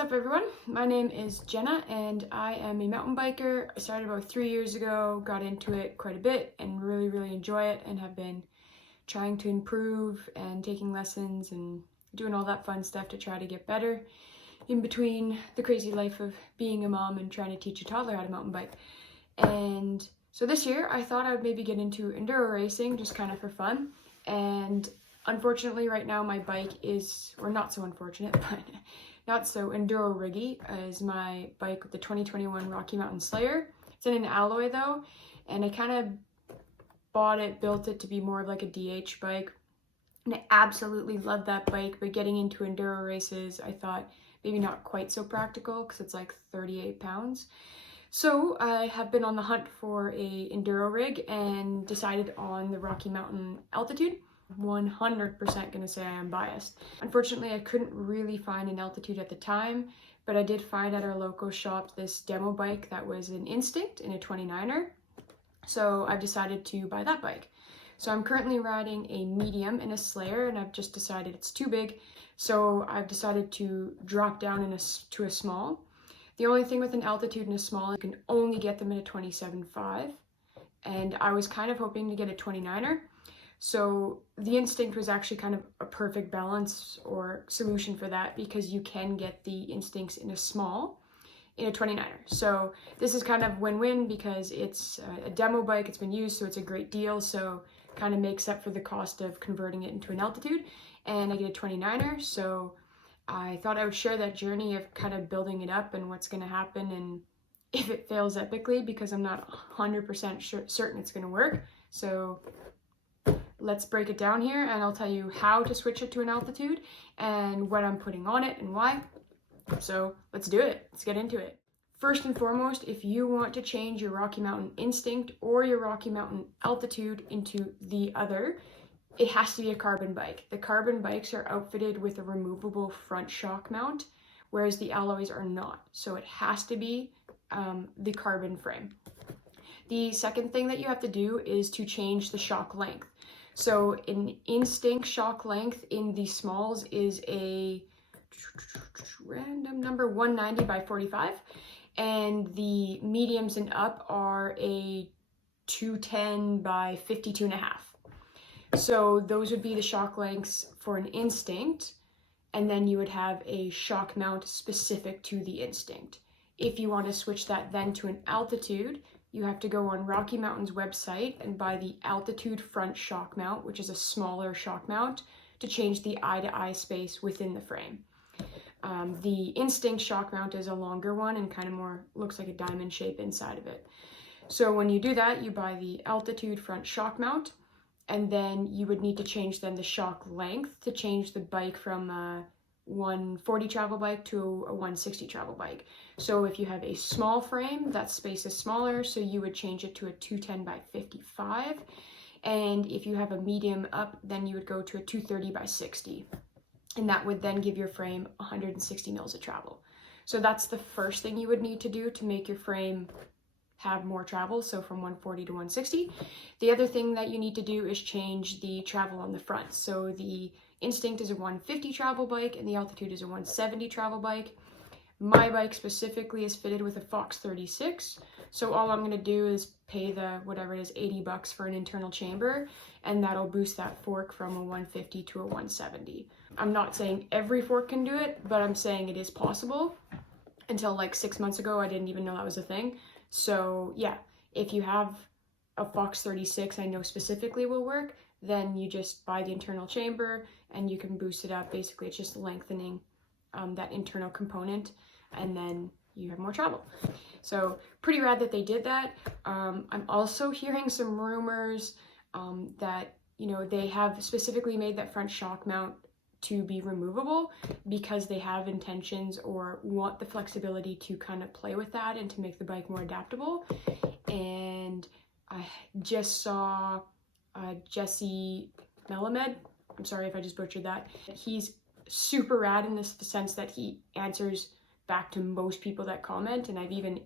up everyone? My name is Jenna and I am a mountain biker. I started about 3 years ago, got into it quite a bit and really enjoy it, and have been trying to improve and taking lessons and doing all that fun stuff to try to get better in between the crazy life of being a mom and trying to teach a toddler how to mountain bike. And so this year I thought I would maybe get into enduro racing just kind of for fun. And unfortunately right now my bike is, or not so unfortunate, but not so enduro riggy as my bike with the 2021 Rocky Mountain Slayer. It's in an alloy though, and I kind of built it to be more of like a DH bike. And I absolutely love that bike, but getting into enduro races, I thought maybe not quite so practical because it's like 38 pounds. So I have been on the hunt for a enduro rig and decided on the Rocky Mountain altitude. 100% gonna say I am biased. Unfortunately, I couldn't really find an altitude at the time, but I did find at our local shop this demo bike that was an Instinct in a 29er. So I've decided to buy that bike. So I'm currently riding a medium in a Slayer, and I've just decided it's too big. So I've decided to drop down to a small. The only thing with an altitude in a small, you can only get them in a 27.5. And I was kind of hoping to get a 29er. So the Instinct was actually kind of a perfect balance or solution for that, because you can get the Instincts in a small in a 29er. So this is kind of win-win because it's a demo bike, it's been used, so it's a great deal. So kind of makes up for the cost of converting it into an altitude, and I get a 29er. So I thought I would share that journey of kind of building it up and what's going to happen, and if it fails epically, because I'm not 100% certain it's going to work. So let's break it down here, and I'll tell you how to switch it to an altitude and what I'm putting on it and why. So let's do it. Let's get into it. First and foremost, if you want to change your Rocky Mountain Instinct or your Rocky Mountain altitude into the other, it has to be a carbon bike. The carbon bikes are outfitted with a removable front shock mount, whereas the alloys are not. So it has to be the carbon frame. The second thing that you have to do is to change the shock length. So an Instinct shock length in the smalls is a random number 190 by 45, and the mediums and up are a 210 by 52.5. So those would be the shock lengths for an Instinct, and then you would have a shock mount specific to the Instinct. If you want to switch that then to an altitude, you have to go on Rocky Mountain's website and buy the altitude front shock mount, which is a smaller shock mount, to change the eye-to-eye space within the frame. The Instinct shock mount is a longer one and kind of more looks like a diamond shape inside of it. So when you do that, you buy the altitude front shock mount, and then you would need to change then the shock length to change the bike from a 140 travel bike to a 160 travel bike. So if you have a small frame, that space is smaller, so you would change it to a 210 by 55. And if you have a medium up, then you would go to a 230 by 60. And that would then give your frame 160 mils of travel. So that's the first thing you would need to do to make your frame have more travel, so from 140 to 160. The other thing that you need to do is change the travel on the front. So the Instinct is a 150 travel bike and the altitude is a 170 travel bike. My bike specifically is fitted with a Fox 36. So all I'm going to do is pay the, whatever it is, $80 for an internal chamber, and that'll boost that fork from a 150 to a 170. I'm not saying every fork can do it, but I'm saying it is possible. Until like 6 months ago, I didn't even know that was a thing. So yeah, if you have a Fox 36 I know specifically will work, then you just buy the internal chamber and you can boost it up. Basically, it's just lengthening that internal component, and then you have more travel. So pretty rad that they did that. I'm also hearing some rumors that, you know, they have specifically made that front shock mount to be removable because they have intentions or want the flexibility to kind of play with that and to make the bike more adaptable. And I just saw Jesse Melamed, I'm sorry if I just butchered that. He's super rad in this sense that he answers back to most people that comment, and I've even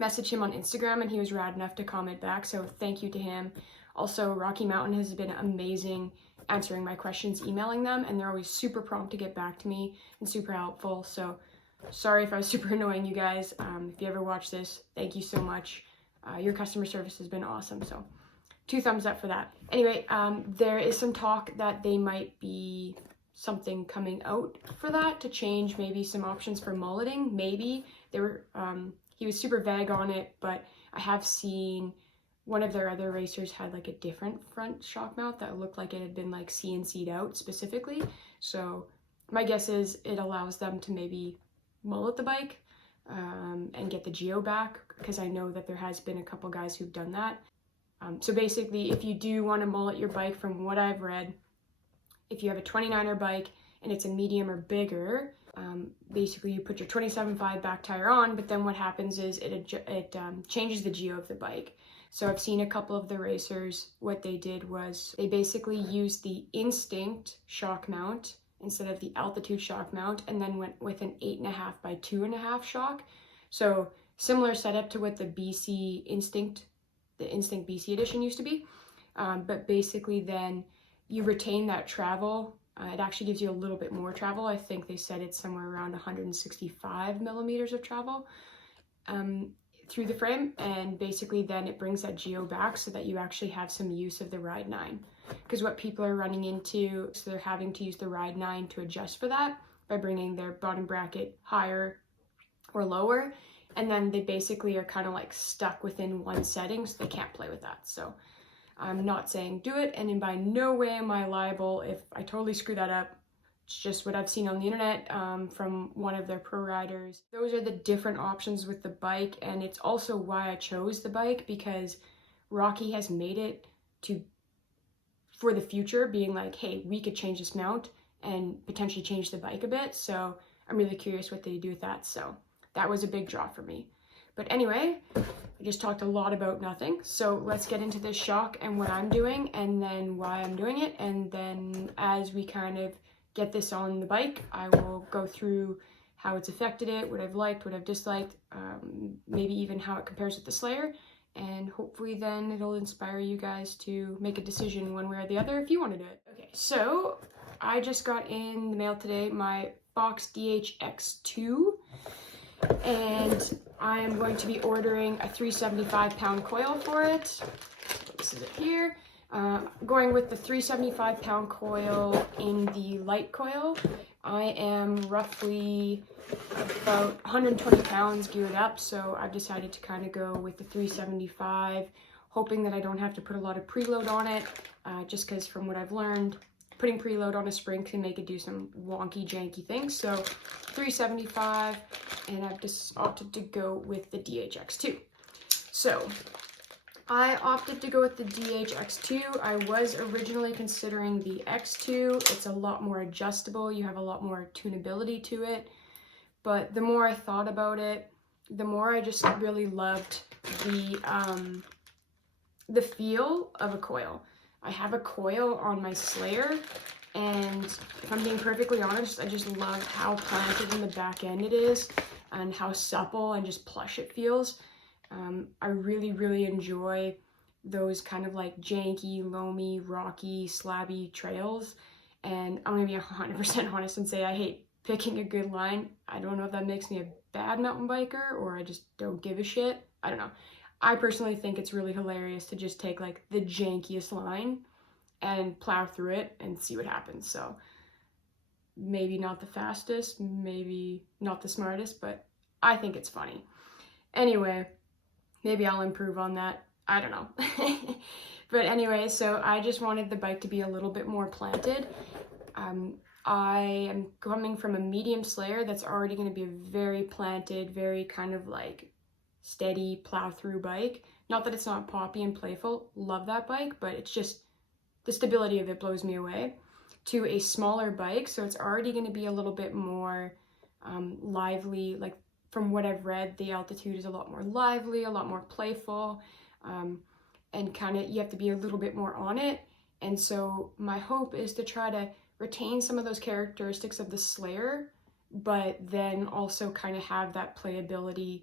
messaged him on Instagram and he was rad enough to comment back, so thank you to him. Also, Rocky Mountain has been amazing answering my questions, emailing them, and they're always super prompt to get back to me and super helpful. So sorry if I was super annoying you guys. If you ever watch this, thank you so much. Your customer service has been awesome, so 2 thumbs up for that. Anyway, there is some talk that they might be something coming out for that to change maybe some options for mulleting. Maybe they were he was super vague on it, but I have seen one of their other racers had like a different front shock mount that looked like it had been like CNC'd out specifically. So my guess is it allows them to maybe mullet the bike and get the geo back, because I know that there has been a couple guys who've done that. So basically, if you do want to mullet your bike, from what I've read, if you have a 29er bike and it's a medium or bigger, basically you put your 27.5 back tire on, but then what happens is it changes the geo of the bike. So I've seen a couple of the racers, what they did was they basically used the Instinct shock mount instead of the Altitude shock mount, and then went with an 8.5 by 2.5 shock. So similar setup to what the Instinct BC edition used to be, but basically then you retain that travel. It actually gives you a little bit more travel. I think they said it's somewhere around 165 millimeters of travel through the frame, and basically then it brings that geo back so that you actually have some use of the Ride 9. Because what people are running into, so they're having to use the Ride 9 to adjust for that by bringing their bottom bracket higher or lower, and then they basically are kind of like stuck within one setting, so they can't play with that. So I'm not saying do it, and in by no way am I liable if I totally screw that up. It's just what I've seen on the internet from one of their pro riders. Those are the different options with the bike, and it's also why I chose the bike, because Rocky has made it to, for the future, being like, hey, we could change this mount and potentially change the bike a bit. So I'm really curious what they do with that. So that was a big draw for me. But anyway, I just talked a lot about nothing. So let's get into this shock and what I'm doing, and then why I'm doing it. And then as we kind of get this on the bike, I will go through how it's affected it, what I've liked, what I've disliked, maybe even how it compares with the Slayer. And hopefully then it'll inspire you guys to make a decision one way or the other if you want to do it. Okay, so I just got in the mail today my Fox DHX2. And I am going to be ordering a 375 pound coil for it. This is it here. Going with the 375 pound coil in the light coil. I am roughly about 120 pounds geared up, so I've decided to kind of go with the 375, hoping that I don't have to put a lot of preload on it, just because from what I've learned, putting preload on a spring can make it do some wonky, janky things. So 375, and I've just opted to go with the DHX2. So I opted to go with the DHX2. I was originally considering the X2. It's a lot more adjustable. You have a lot more tunability to it. But the more I thought about it, the more I just really loved the feel of a coil. I have a coil on my Slayer, and if I'm being perfectly honest, I just love how planted in the back end it is and how supple and just plush it feels. I really, really enjoy those kind of like janky, loamy, rocky, slabby trails. And I'm gonna be 100% honest and say I hate picking a good line. I don't know if that makes me a bad mountain biker or I just don't give a shit. I don't know. I personally think it's really hilarious to just take like the jankiest line and plow through it and see what happens. So maybe not the fastest, maybe not the smartest, but I think it's funny. Anyway, maybe I'll improve on that. I don't know. But anyway, so I just wanted the bike to be a little bit more planted. I am coming from a medium Slayer that's already going to be a very planted, very kind of like steady plow through bike. Not that it's not poppy and playful, love that bike, but it's just the stability of it blows me away. To a smaller bike, so it's already going to be a little bit more lively. Like from what I've read, the Altitude is a lot more lively, a lot more playful, and kind of you have to be a little bit more on it. And so my hope is to try to retain some of those characteristics of the Slayer, but then also kind of have that playability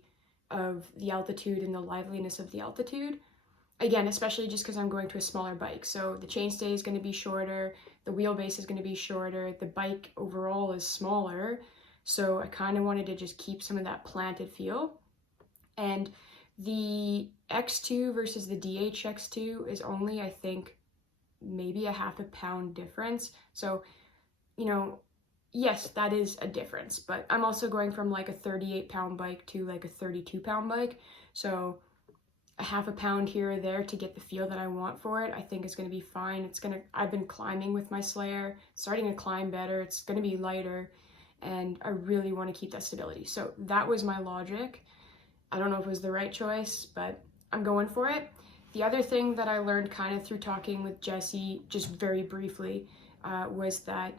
of the Altitude and the liveliness of the Altitude. again, especially just because I'm going to a smaller bike. So the chainstay is going to be shorter, the wheelbase is going to be shorter, the bike overall is smaller. So I kind of wanted to just keep some of that planted feel. And the X2 versus the DH X2 is only, I think, maybe a half a pound difference. So, you know, yes, that is a difference, but I'm also going from like a 38-pound bike to like a 32-pound bike. So a half a pound here or there to get the feel that I want for it, I think is going to be fine. I've been climbing with my Slayer, starting to climb better. It's going to be lighter, and I really want to keep that stability. So that was my logic. I don't know if it was the right choice, but I'm going for it. The other thing that I learned kind of through talking with Jesse, just very briefly, was that,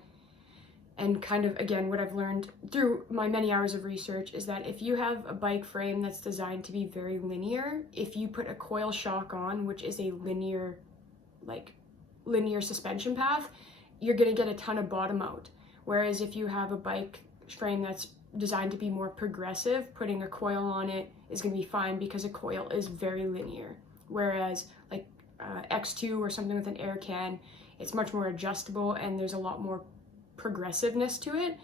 and kind of, again, what I've learned through my many hours of research is that if you have a bike frame that's designed to be very linear, if you put a coil shock on, which is a linear suspension path, you're gonna get a ton of bottom out. Whereas if you have a bike frame that's designed to be more progressive, putting a coil on it is gonna be fine because a coil is very linear. Whereas like X2 or something with an air can, it's much more adjustable and there's a lot more progressiveness to it.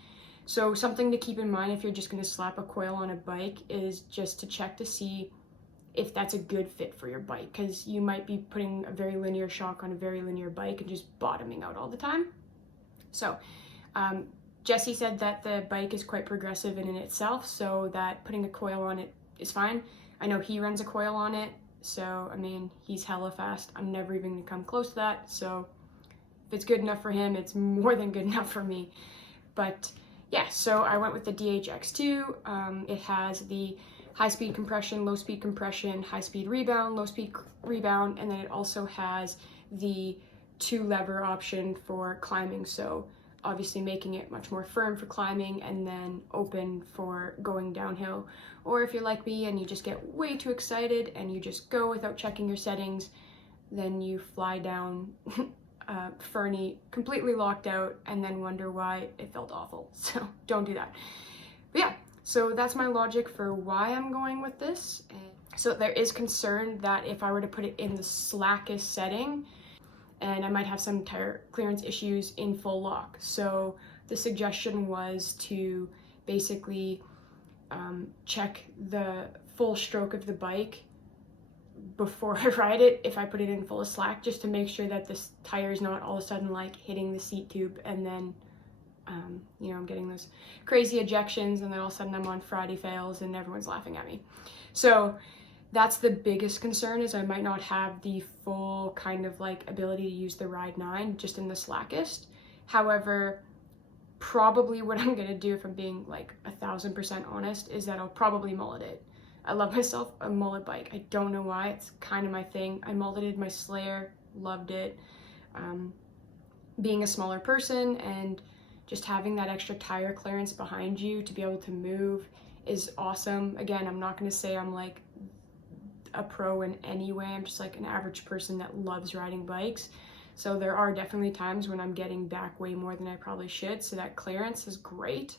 So something to keep in mind if you're just going to slap a coil on a bike is just to check to see if that's a good fit for your bike, because you might be putting a very linear shock on a very linear bike and just bottoming out all the time. So Jesse said that the bike is quite progressive in itself, so that putting a coil on it is fine. I know he runs a coil on it, so I mean, he's hella fast. I'm never even gonna come close to that, so if it's good enough for him, it's more than good enough for me. But yeah, so I went with the DHX2. It has the high-speed compression, low-speed compression, high-speed rebound, low-speed rebound, and then it also has the 2-lever option for climbing. So obviously making it much more firm for climbing and then open for going downhill. Or if you're like me and you just get way too excited and you just go without checking your settings, then you fly down Fernie completely locked out and then wonder why it felt awful. So don't do that. But yeah, so that's my logic for why I'm going with this. So there is concern that if I were to put it in the slackest setting, and I might have some tire clearance issues in full lock. So the suggestion was to basically check the full stroke of the bike before I ride it if I put it in full of slack, just to make sure that this tire is not all of a sudden like hitting the seat tube and then you know, I'm getting those crazy ejections and then all of a sudden I'm on Friday fails and everyone's laughing at me. So that's the biggest concern, is I might not have the full kind of like ability to use the Ride 9 just in the slackest. However, probably what I'm gonna do, if I'm being like 1000% honest, is that I'll probably mullet it. I love myself a mullet bike. I don't know why, it's kind of my thing. I mulleted my Slayer, loved it. Being a smaller person and just having that extra tire clearance behind you to be able to move is awesome. Again, I'm not gonna say I'm like a pro in any way. I'm just like an average person that loves riding bikes. So there are definitely times when I'm getting back way more than I probably should. So that clearance is great.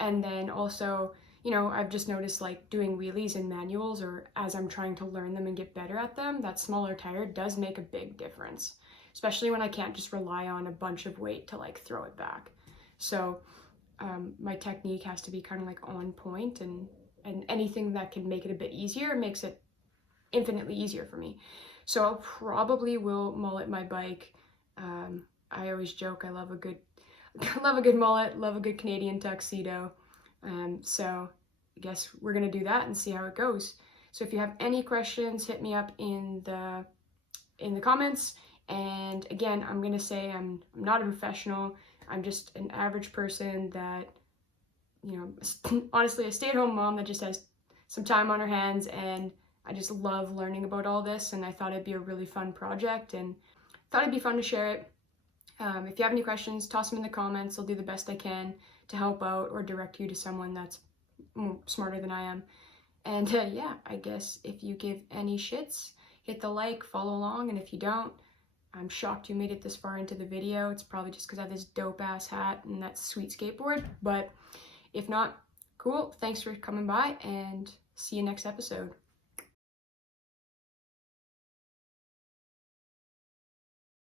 And then also, you know, I've just noticed like doing wheelies in manuals, or as I'm trying to learn them and get better at them, that smaller tire does make a big difference, especially when I can't just rely on a bunch of weight to like throw it back. So my technique has to be kind of like on point, and anything that can make it a bit easier makes it infinitely easier for me. So I'll probably will mullet my bike. I always joke I love a good mullet, love a good Canadian tuxedo. So I guess we're gonna do that and see how it goes. So if you have any questions, hit me up in the comments. And again, I'm gonna say I'm not a professional. I'm just an average person that, you know, honestly a stay-at-home mom that just has some time on her hands, and I just love learning about all this, and I thought it'd be a really fun project and thought it'd be fun to share it. If you have any questions, toss them in the comments. I'll do the best I can to help out or direct you to someone that's smarter than I am. And yeah, I guess if you give any shits, hit the like, follow along, and if you don't, I'm shocked you made it this far into the video. It's probably just because I have this dope ass hat and that sweet skateboard, but if not, cool. Thanks for coming by, and see you next episode.